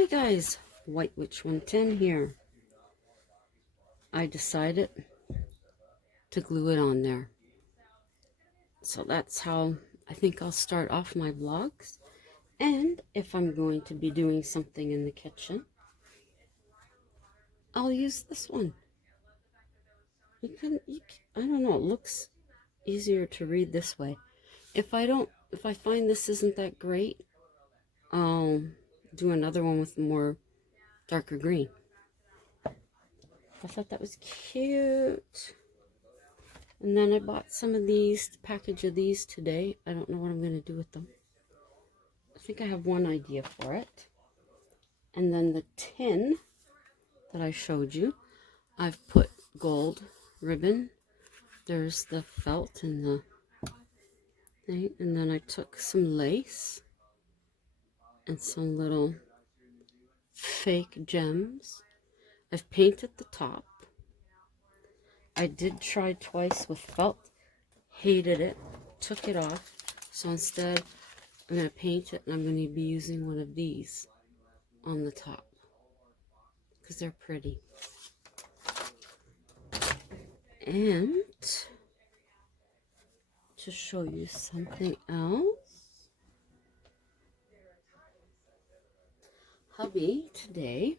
Hi guys, White Witch 110 here. I decided to glue it on there. So that's how I think I'll start off my vlogs. And if I'm going to be doing something in the kitchen, I'll use this one. I don't know, it looks easier to read this way. If I find this isn't that great, I'll do another one with more darker green. I thought that was cute. And then I bought some of these, package of these today. I don't know what I'm going to do with them. I think I have one idea for it. And then the tin that I showed you, I've put gold ribbon. There's the felt and the thing. And then I took some lace and some little fake gems. I've painted the top. I did try twice with felt. Hated it. Took it off. So instead, I'm going to paint it, and I'm going to be using one of these on the top because they're pretty. And to show you something else, hubby today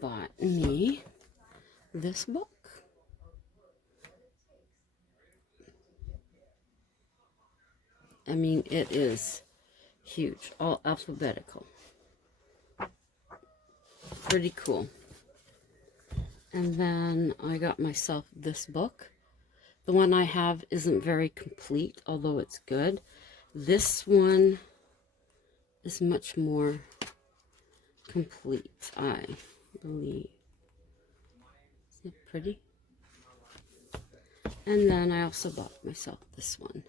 bought me this book. I mean, it is huge, all alphabetical. Pretty cool. And then I got myself this book. The one I have isn't very complete, although it's good. This one is much more complete, I believe. Isn't it pretty? And then I also bought myself this one.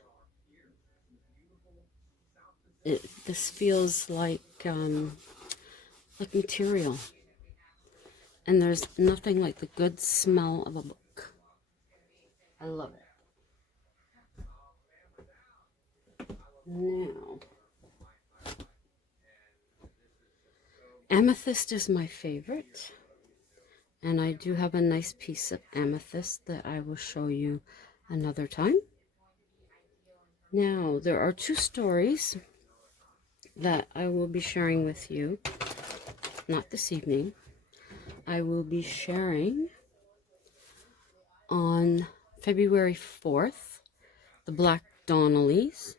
This feels like material. And there's nothing like the good smell of a book. I love it. Now, amethyst is my favorite. And I do have a nice piece of amethyst that I will show you another time. Now, there are two stories that I will be sharing with you. Not this evening. I will be sharing on February 4th, the Black Donnellys,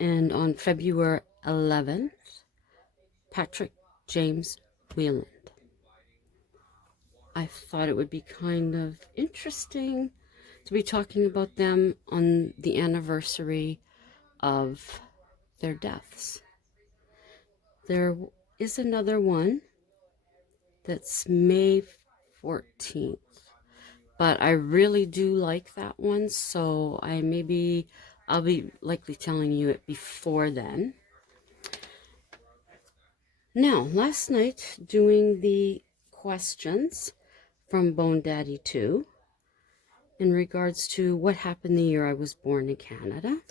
and on February 11th, Patrick James Whelan. I thought it would be kind of interesting to be talking about them on the anniversary of their deaths. There is another one that's May 14th. But I really do like that one, so I'll be likely telling you it before then. Now, last night, doing the questions from Bone Daddy 2 in regards to what happened the year I was born in Canada.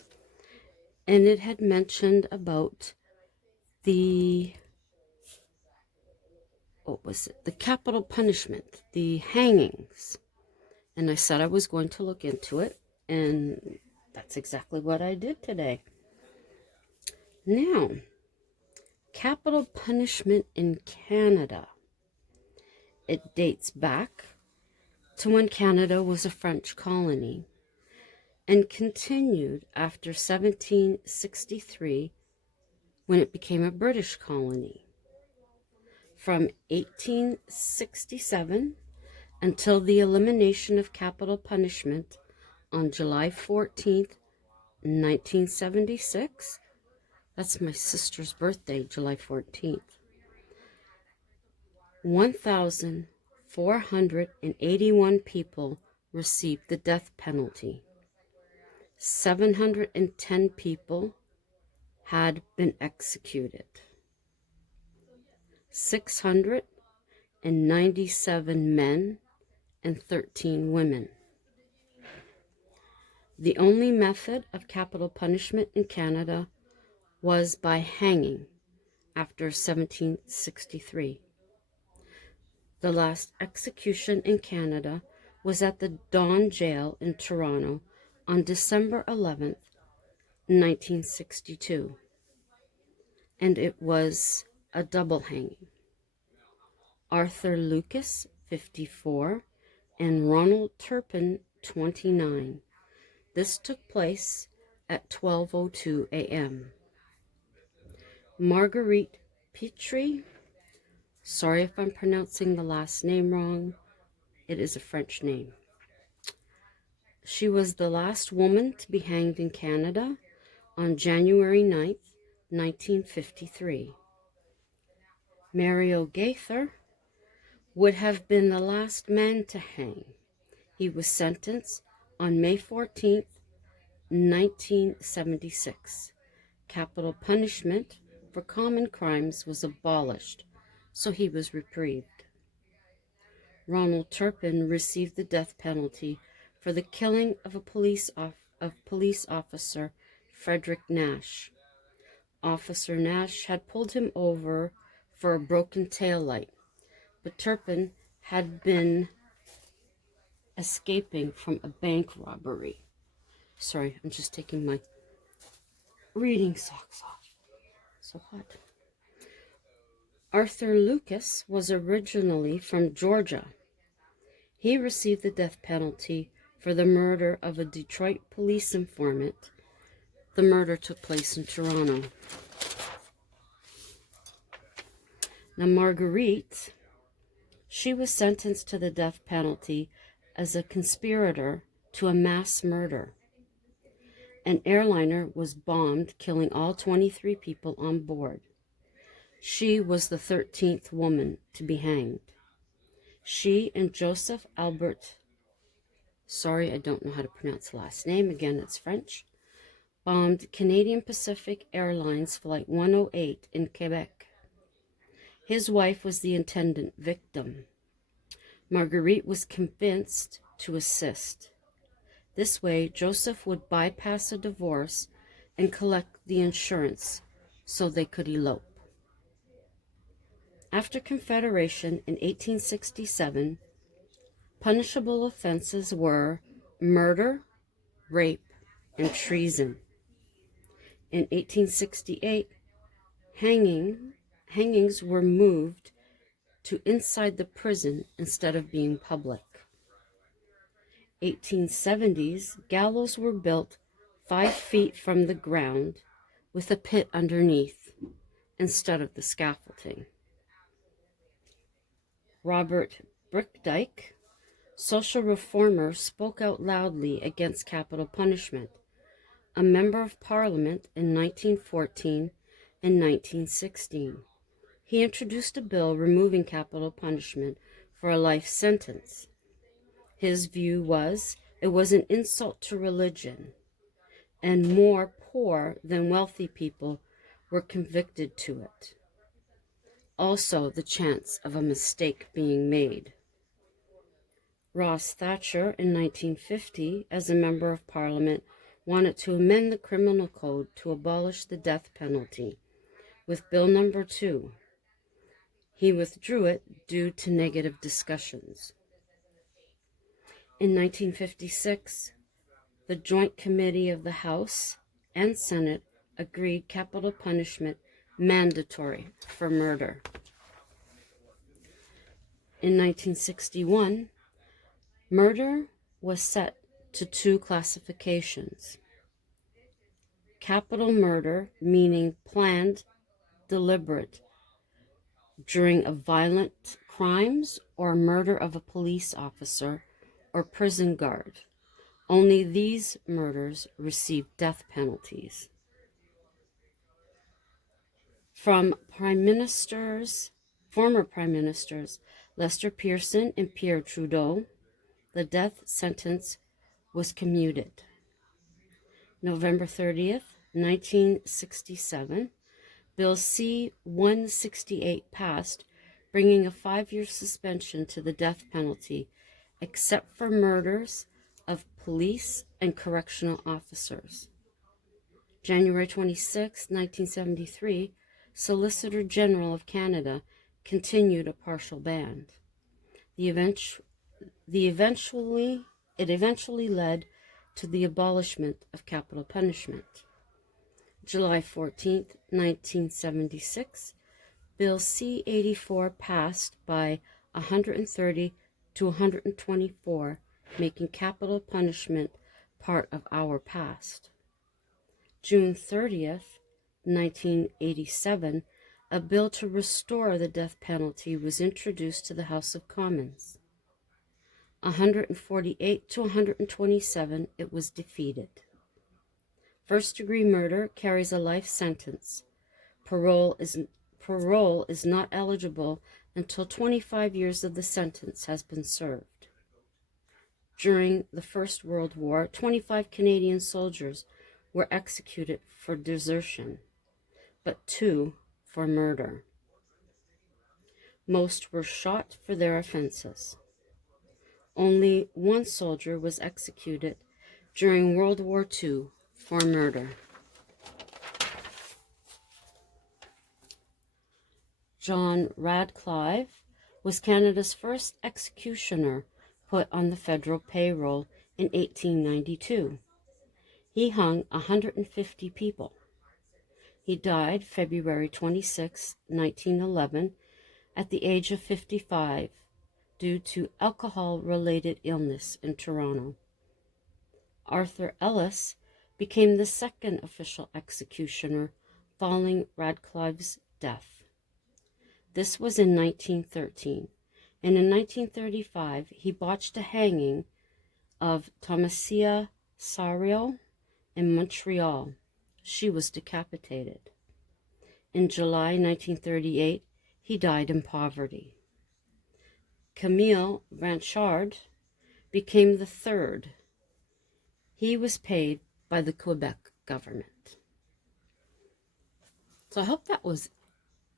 And it had mentioned about the, what was it? The capital punishment, the hangings. And I said I was going to look into it, and that's exactly what I did today. Now, capital punishment in Canada. It dates back to when Canada was a French colony and continued after 1763 when it became a British colony. From 1867 until the elimination of capital punishment on July 14th, 1976. That's my sister's birthday, July 14th. 1,481 people received the death penalty. 710 people had been executed. 697 men and 13 women. The only method of capital punishment in Canada was by hanging after 1763. The last execution in Canada was at the Don Jail in Toronto on December 11th, 1962, and it was a double hanging. Arthur Lucas, 54, and Ronald Turpin, 29. This took place at 12:02 a.m. Marguerite Petrie, sorry if I'm pronouncing the last name wrong, it is a French name. She was the last woman to be hanged in Canada on January 9th, 1953. Mario Gaither would have been the last man to hang. He was sentenced on May 14th, 1976. Capital punishment for common crimes was abolished, so he was reprieved. Ronald Turpin received the death penalty for the killing of police officer Frederick Nash. Officer Nash had pulled him over for a broken tail light, but Turpin had been escaping from a bank robbery. Sorry, I'm just taking my reading socks off. So hot. Arthur Lucas was originally from Georgia. He received the death penalty for the murder of a Detroit police informant. The murder took place in Toronto. Now, Marguerite, she was sentenced to the death penalty as a conspirator to a mass murder. An airliner was bombed, killing all 23 people on board. She was the 13th woman to be hanged. She and Joseph Albert, sorry, I don't know how to pronounce the last name, again, it's French, bombed Canadian Pacific Airlines Flight 108 in Quebec. His wife was the intended victim. Marguerite was convinced to assist. This way, Joseph would bypass a divorce and collect the insurance so they could elope. After Confederation in 1867, punishable offenses were murder, rape, and treason. In 1868, hangings were moved to inside the prison instead of being public. 1870s, gallows were built 5 feet from the ground with a pit underneath instead of the scaffolding. Robert Brickdyke, social reformer, spoke out loudly against capital punishment. A member of Parliament in 1914 and 1916. He introduced a bill removing capital punishment for a life sentence. His view was it was an insult to religion, and more poor than wealthy people were convicted to it. Also, the chance of a mistake being made. Ross Thatcher, in 1950, as a member of Parliament, wanted to amend the criminal code to abolish the death penalty with Bill Number 2. He withdrew it due to negative discussions. In 1956, the Joint Committee of the House and Senate agreed capital punishment mandatory for murder. In 1961, murder was set to 2 classifications. Capital murder, meaning planned, deliberate, during a violent crimes or murder of a police officer or prison guard. Only these murders received death penalties. From former Prime Ministers Lester Pearson and Pierre Trudeau, the death sentence was commuted. November 30th, 1967, Bill C-168 passed, bringing a 5-year suspension to the death penalty, except for murders of police and correctional officers. January 26, 1973, Solicitor General of Canada continued a partial ban. It eventually led to the abolishment of capital punishment. July 14, 1976, Bill C-84 passed by 130 to 124, making capital punishment part of our past. June 30th, 1987, a bill to restore the death penalty was introduced to the House of Commons. 148 to 127, it was defeated. First-degree murder carries a life sentence. Parole is not eligible until 25 years of the sentence has been served. During the First World War, 25 Canadian soldiers were executed for desertion, but 2 for murder. Most were shot for their offenses. Only 1 soldier was executed during World War II for murder. John Radcliffe was Canada's first executioner put on the federal payroll in 1892. He hung 150 people. He died February 26, 1911, at the age of 55 due to alcohol-related illness in Toronto. Arthur Ellis became the second official executioner following Radcliffe's death. This was in 1913, and in 1935 he botched a hanging of Thomasia Sario in Montreal. She was decapitated. In July 1938, he died in poverty. Camille Blanchard became the third. He was paid by the Quebec government. So I hope that was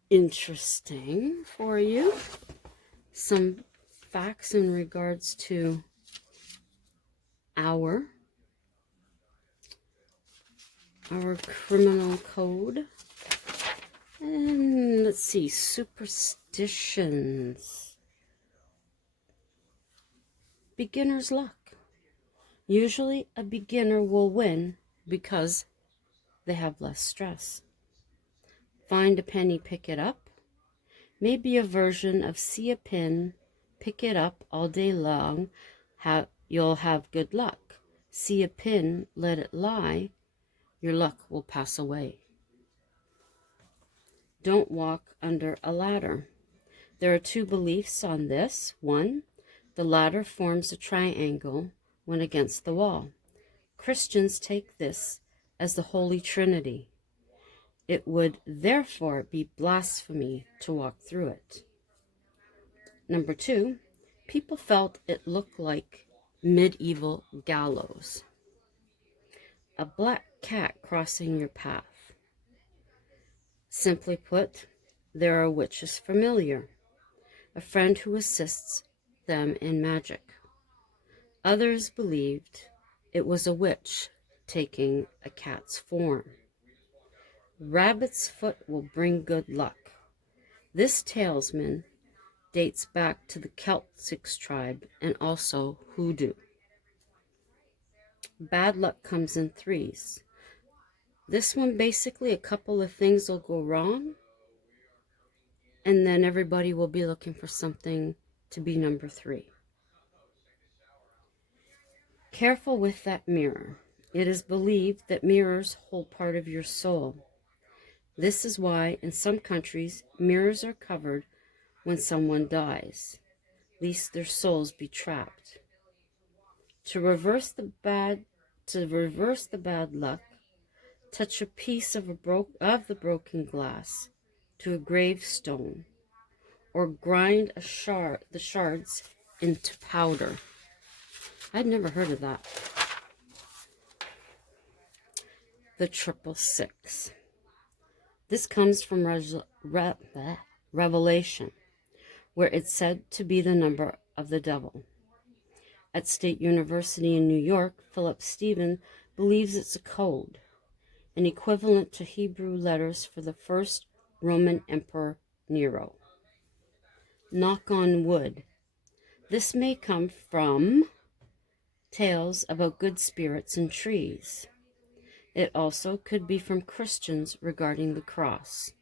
interesting for you. Some facts in regards to our criminal code. And let's see, superstitions. Beginner's luck. Usually a beginner will win because they have less stress. Find a penny, pick it up. Maybe a version of see a pin, pick it up all day long, you'll have good luck. See a pin, let it lie, your luck will pass away. Don't walk under a ladder. There are 2 beliefs on this. 1, the ladder forms a triangle when against the wall. Christians take this as the Holy Trinity. It would therefore be blasphemy to walk through it. Number 2, people felt it looked like medieval gallows. A black cat crossing your path. Simply put, there are witches familiar, a friend who assists them in magic. Others believed it was a witch taking a cat's form. Rabbit's foot will bring good luck. This talisman dates back to the Celtic tribe and also hoodoo. Bad luck comes in 3s. This one, basically, a couple of things will go wrong, and then everybody will be looking for something to be number 3. Careful with that mirror. It is believed that mirrors hold part of your soul. This is why, in some countries, mirrors are covered when someone dies, lest their souls be trapped. To reverse the bad luck, touch a piece of the broken glass to a gravestone, or grind the shards into powder. I'd never heard of that. The 666. This comes from Revelation, where it's said to be the number of the devil. At State University in New York, Philip Stephen believes it's a code, an equivalent to Hebrew letters for the first Roman Emperor Nero. Knock on wood. This may come from tales about good spirits and trees. It also could be from Christians regarding the cross.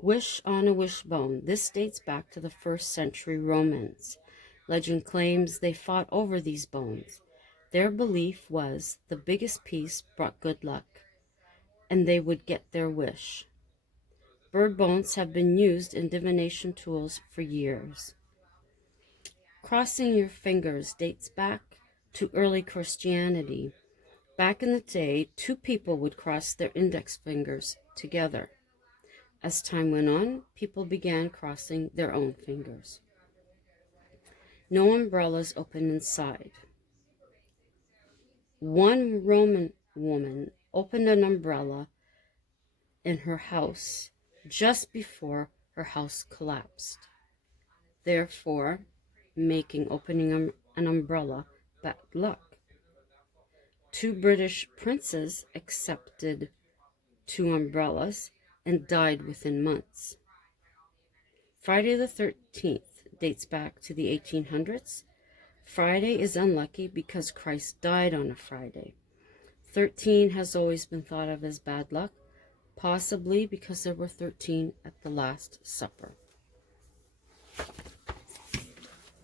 Wish on a wishbone. This dates back to the 1st century Romans. Legend claims they fought over these bones. Their belief was the biggest piece brought good luck, and they would get their wish. Bird bones have been used in divination tools for years. Crossing your fingers dates back to early Christianity. Back in the day, two people would cross their index fingers together. As time went on, people began crossing their own fingers. No umbrellas open inside. One Roman woman opened an umbrella in her house just before her house collapsed, therefore making opening an umbrella bad luck. 2 British princes accepted 2 umbrellas and died within months. Friday the 13th dates back to the 1800s. Friday is unlucky because Christ died on a Friday. 13 has always been thought of as bad luck, possibly because there were 13 at the Last Supper.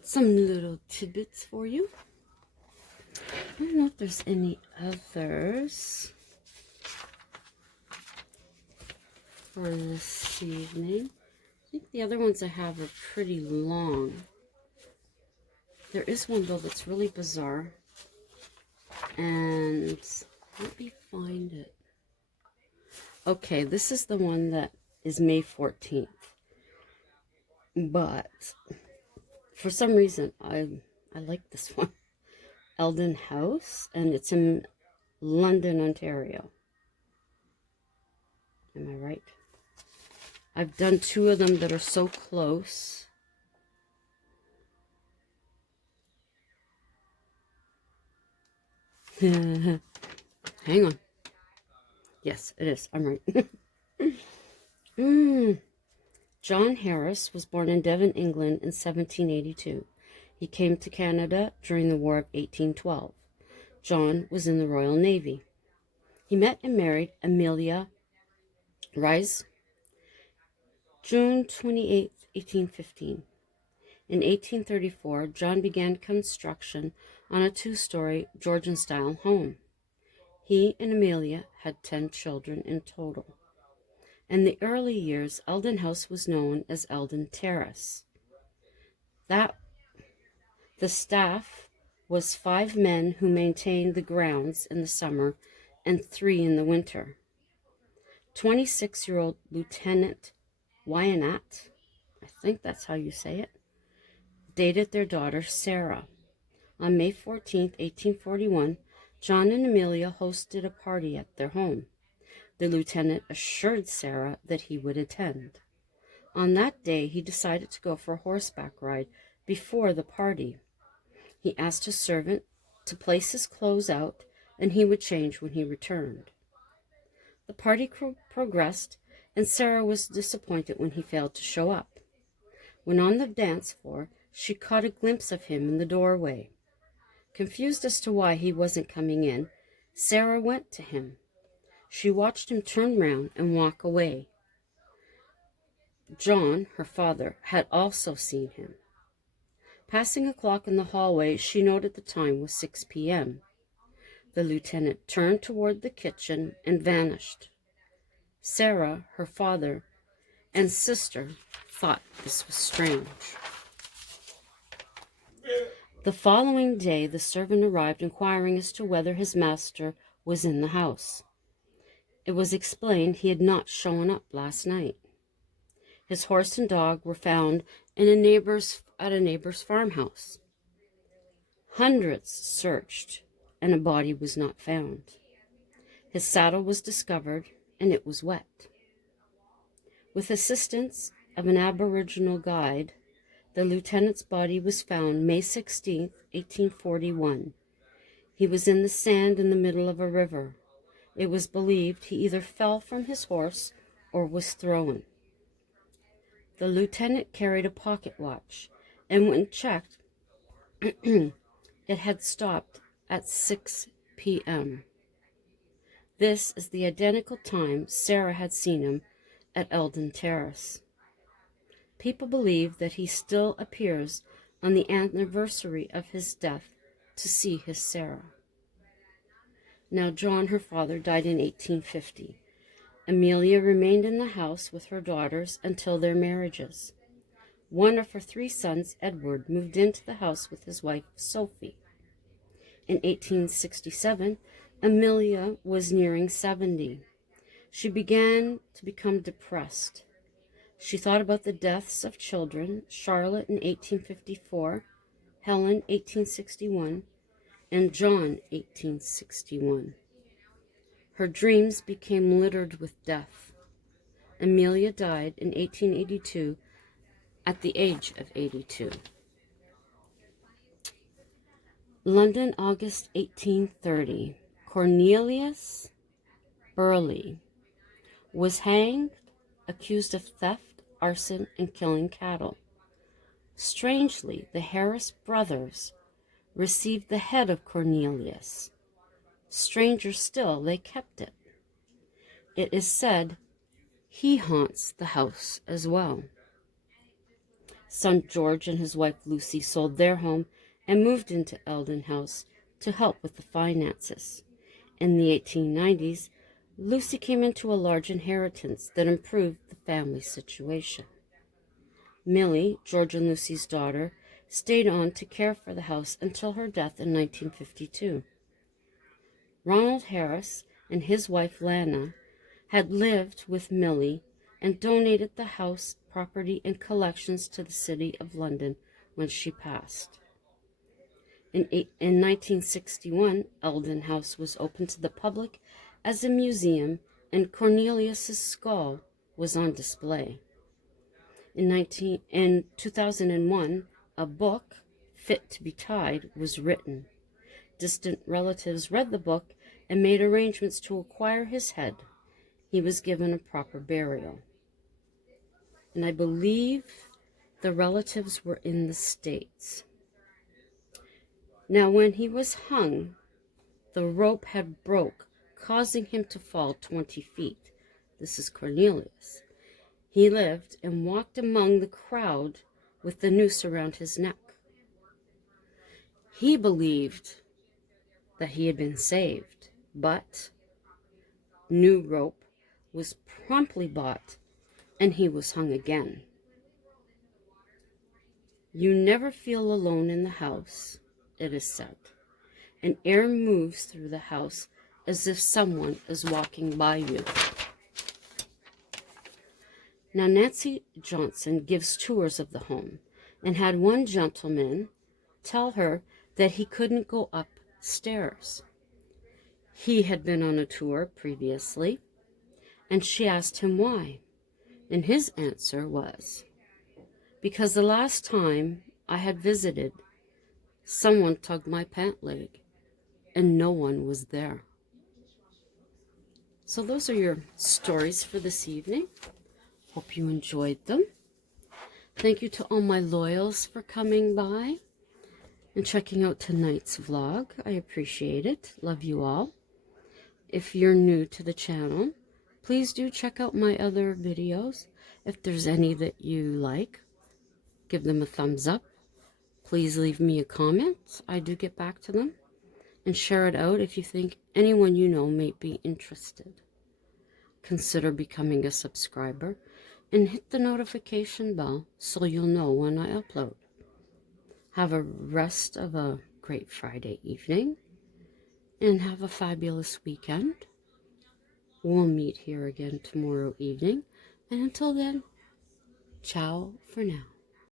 Some little tidbits for you. I don't know if there's any others for this evening. I think the other ones I have are pretty long. There is one though that's really bizarre, and let me find it. Okay, this is the one that is May 14th, but for some reason I like this one. Eldon House, and it's in London, Ontario. Am I right? I've done 2 of them that are so close. Hang on. Yes, it is. I'm right. John Harris was born in Devon, England in 1782. He came to Canada during the War of 1812. John was in the Royal Navy. He met and married Amelia Rise, June 28, 1815. In 1834, John began construction on a 2-story Georgian-style home. He and Amelia had 10 children in total. In the early years, Eldon House was known as Eldon Terrace. The staff was 5 men who maintained the grounds in the summer and 3 in the winter. 26-year-old Lieutenant Wyanett, I think that's how you say it, dated their daughter Sarah. On May 14, 1841, John and Amelia hosted a party at their home. The lieutenant assured Sarah that he would attend. On that day, he decided to go for a horseback ride before the party. He asked his servant to place his clothes out, and he would change when he returned. The party progressed, and Sarah was disappointed when he failed to show up. When on the dance floor, she caught a glimpse of him in the doorway. Confused as to why he wasn't coming in, Sarah went to him. She watched him turn round and walk away. John, her father, had also seen him. Passing a clock in the hallway, she noted the time was 6 p.m. The lieutenant turned toward the kitchen and vanished. Sarah, her father, and sister thought this was strange. The following day, the servant arrived inquiring as to whether his master was in the house. It was explained he had not shown up last night. His horse and dog were found at a neighbor's farmhouse. Hundreds searched, and a body was not found. His saddle was discovered, and it was wet. With assistance of an Aboriginal guide, the lieutenant's body was found May 16, 1841. He was in the sand in the middle of a river. It was believed he either fell from his horse or was thrown. The lieutenant carried a pocket watch, and when checked, it had stopped at 6 p.m. This is the identical time Sarah had seen him at Eldon Terrace. People believe that he still appears on the anniversary of his death to see his Sarah. Now John, her father, died in 1850. Amelia remained in the house with her daughters until their marriages. One of her 3 sons, Edward, moved into the house with his wife, Sophie. In 1867, Amelia was nearing 70. She began to become depressed. She thought about the deaths of children, Charlotte in 1854, Helen 1861, and John 1861. Her dreams became littered with death. Amelia died in 1882 at the age of 82. London, August 1830. Cornelius Burley was hanged, accused of theft, arson, and killing cattle. Strangely, the Harris brothers received the head of Cornelius. Stranger still, they kept it. It is said he haunts the house as well. Son George and his wife Lucy sold their home and moved into Eldon House to help with the finances. In the 1890s, Lucy came into a large inheritance that improved the family situation. Millie, George and Lucy's daughter, stayed on to care for the house until her death in 1952. Ronald Harris and his wife Lana had lived with Millie and donated the house, property, and collections to the City of London when she passed. In 1961, Eldon House was opened to the public as a museum, and Cornelius's skull was on display. In 2001, a book, Fit to be Tied, was written. Distant relatives read the book and made arrangements to acquire his head. He was given a proper burial. And I believe the relatives were in the States. Now, when he was hung, the rope had broke, causing him to fall 20 feet. This is Cornelius. He lived and walked among the crowd with the noose around his neck. He believed that he had been saved, but new rope was promptly bought, and he was hung again. You never feel alone in the house, it is said. An air moves through the house as if someone is walking by you. Now, Nancy Johnson gives tours of the home and had one gentleman tell her that he couldn't go upstairs. He had been on a tour previously, and she asked him why. And his answer was, because the last time I had visited, someone tugged my pant leg, and no one was there. So those are your stories for this evening. Hope you enjoyed them. Thank you to all my loyals for coming by and checking out tonight's vlog. I appreciate it. Love you all. If you're new to the channel, please do check out my other videos. If there's any that you like, give them a thumbs up. Please leave me a comment. I do get back to them. And share it out if you think anyone you know may be interested. Consider becoming a subscriber and hit the notification bell so you'll know when I upload. Have a rest of a great Friday evening and have a fabulous weekend. We'll meet here again tomorrow evening, and until then, ciao for now.